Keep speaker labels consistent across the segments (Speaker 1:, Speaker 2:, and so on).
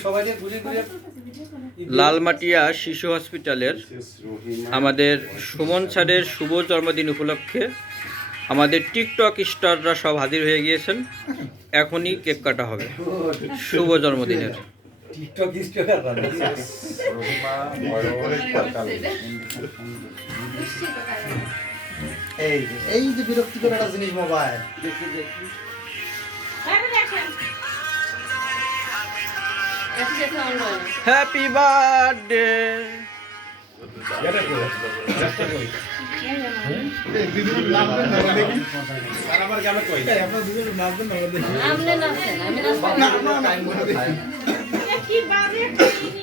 Speaker 1: সময়
Speaker 2: লালমাটিয়া শিশু হসপিটালের আমাদের সুমন স্যারের শুভ জন্মদিন উপলক্ষে আমাদের টিকটক স্টাররা সব হাজির হয়ে গিয়েছেন। এখনই কেক কাটা হবে। শুভ জন্মদিনের।
Speaker 3: টিকটক স্টার
Speaker 4: এই যে, এই যে বিরক্তিকর একটা জিনিস মোবাইল
Speaker 2: হ্যাপি বার্থডে
Speaker 3: আবার গেল কই
Speaker 4: আপনার দুজন নাচবেন না আমরা দেখি
Speaker 5: আমনে নাচেন, আমি নাচবো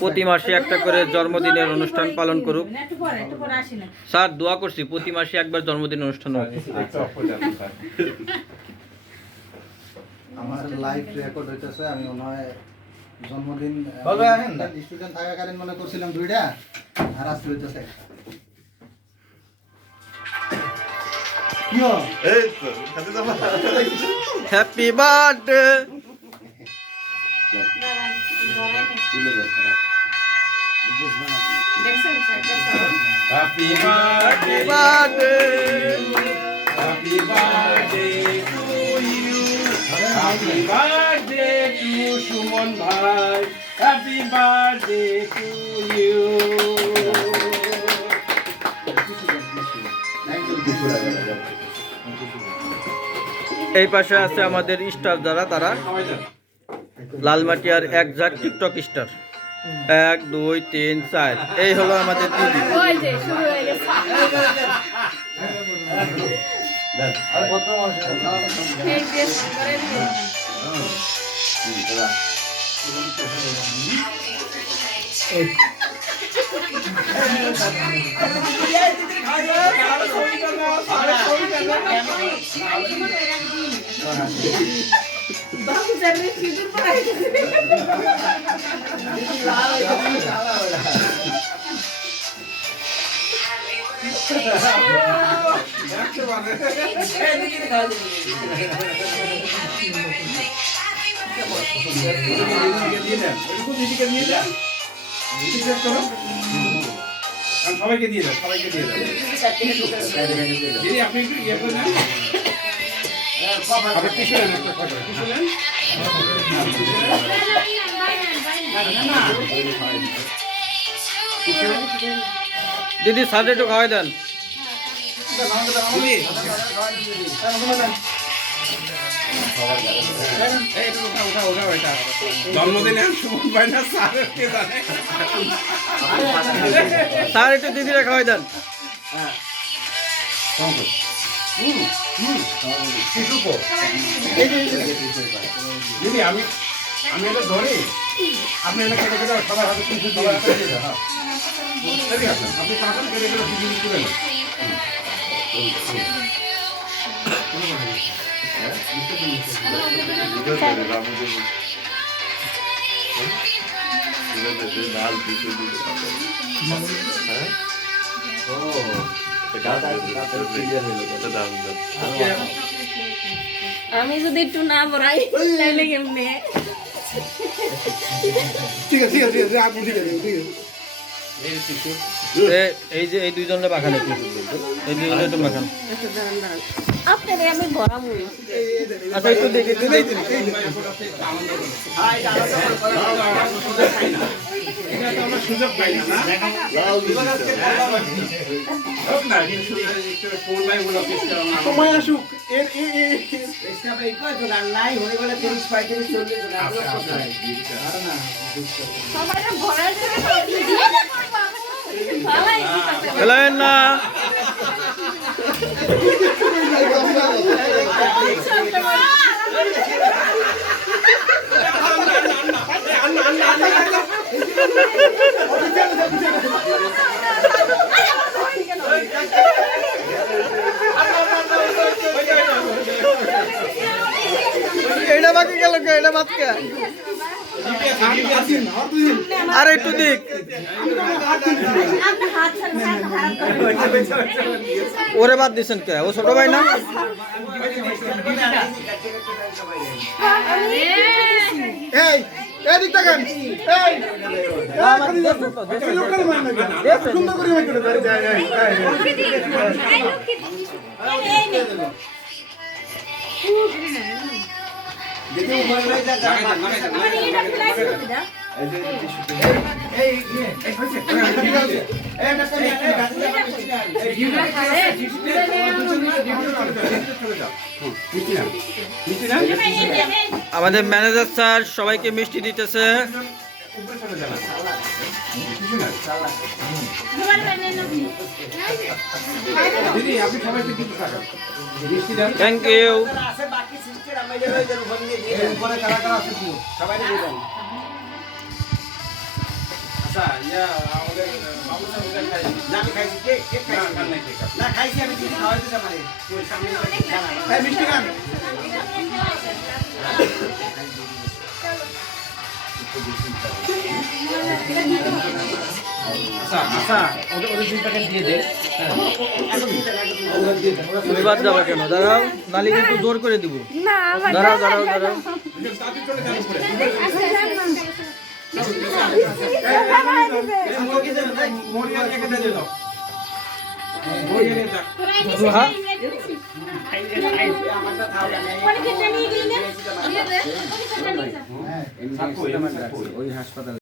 Speaker 2: প্রতি মাসে একটা করে জন্মদিনের অনুষ্ঠান পালন করুক। স্যার দোয়া করছি প্রতি মাসে একবার জন্মদিন অনুষ্ঠান হোক।
Speaker 4: আমার লাইভ রেকর্ড হইতেছে আমি মনে হয় জন্মদিন
Speaker 3: ভালো আছেন না?
Speaker 4: স্টুডেন্ট থাকাকালীন মনে করছিলাম দুইটা আর আজকে হইতেছে
Speaker 5: happy
Speaker 3: birthday birthday
Speaker 2: birthday
Speaker 3: happy birthday to you happy birthday to Suman ভাই হ্যাপি বার্থডে টু ইউ
Speaker 2: এই পাশে আছে আমাদের স্টার যারা, তারা। লালমাটিয়ার এক ঝাঁক টিকটক স্টার। এক দুই তিন চার। এই হলো আমাদের দিদি।
Speaker 5: ওই যে শুরু হয়ে গেছে এই বেশ করে দিও। বাবু যাবে সিঁদুর পরাই দিছে।
Speaker 3: দিয়ে দেন এটুকু দিদিকে দিয়ে দেন দিদি চেক করো আর সবাইকে দিয়ে দেন সবাইকে দিয়ে দেন দিদি আপনি একটু ইয়ে করে
Speaker 2: দিদি সাথে একটু খাওয়াই দেন।
Speaker 3: জন্মদিনে সুমন ভাই না
Speaker 2: স্যার একটু দিদিরা খাওয়াই দেন।
Speaker 3: টিস্যু কো দিদি, আমি আমি এটা ধরি। আপনি এটা কেটে কেটে সবার হাতে টিস্যু সবার হাতে হ্যাঁ ঠিক আছে, আপনি কাটুন কেটে কেটে টিস্যু তুলে নেন
Speaker 5: আমি যদি একটু না বড়াই তাহলে কেমনে?
Speaker 4: ঠিক আছে ঠিক আছে, আপনি ঠিক আছে ঠিক আছে।
Speaker 2: এই যে এই দুইজনে মাখান এই দুইজনে
Speaker 5: আচ্ছা আপনারে আমি
Speaker 2: আচ্ছা একটু দেখে
Speaker 3: তো আমরা সুযোগ পাই না না হোক না কিন্তু একটু ফোন নাই বলে অফিস করা না
Speaker 4: সময় আসুক এর এ
Speaker 2: Ha ha ha ha! কে এটা বাদ কে আর একটু দিক ওরে বাদ দিছেন কে ও ছোট ভাই না
Speaker 4: এই এদিক তাকান এই সুন্দর করে মাইকে উপরে রয়ে
Speaker 2: আমাদের ম্যানেজার স্যার সবাইকে মিষ্টি দিতেছে
Speaker 3: সবাইকে মিষ্টি
Speaker 2: থ্যাংক ইউ
Speaker 4: উপরে কারা কারা আছে কি
Speaker 3: আচ্ছা ইয়া আমাদের বাবু সাহেব ওদের খাই না আমি খাইছি। কেক কেক খাইছি? না না কেক
Speaker 4: না খাইছি আমি কিছু খাওয়াইতে এই মিষ্টি খান।
Speaker 2: তুমি বাদ যাবে কেন? দাঁড়াও নালি কিন্তু জোর করে দিব।
Speaker 5: না
Speaker 2: দাঁড়াও দাঁড়াও দাঁড়াও
Speaker 3: তাতে ওই হাসপাতাল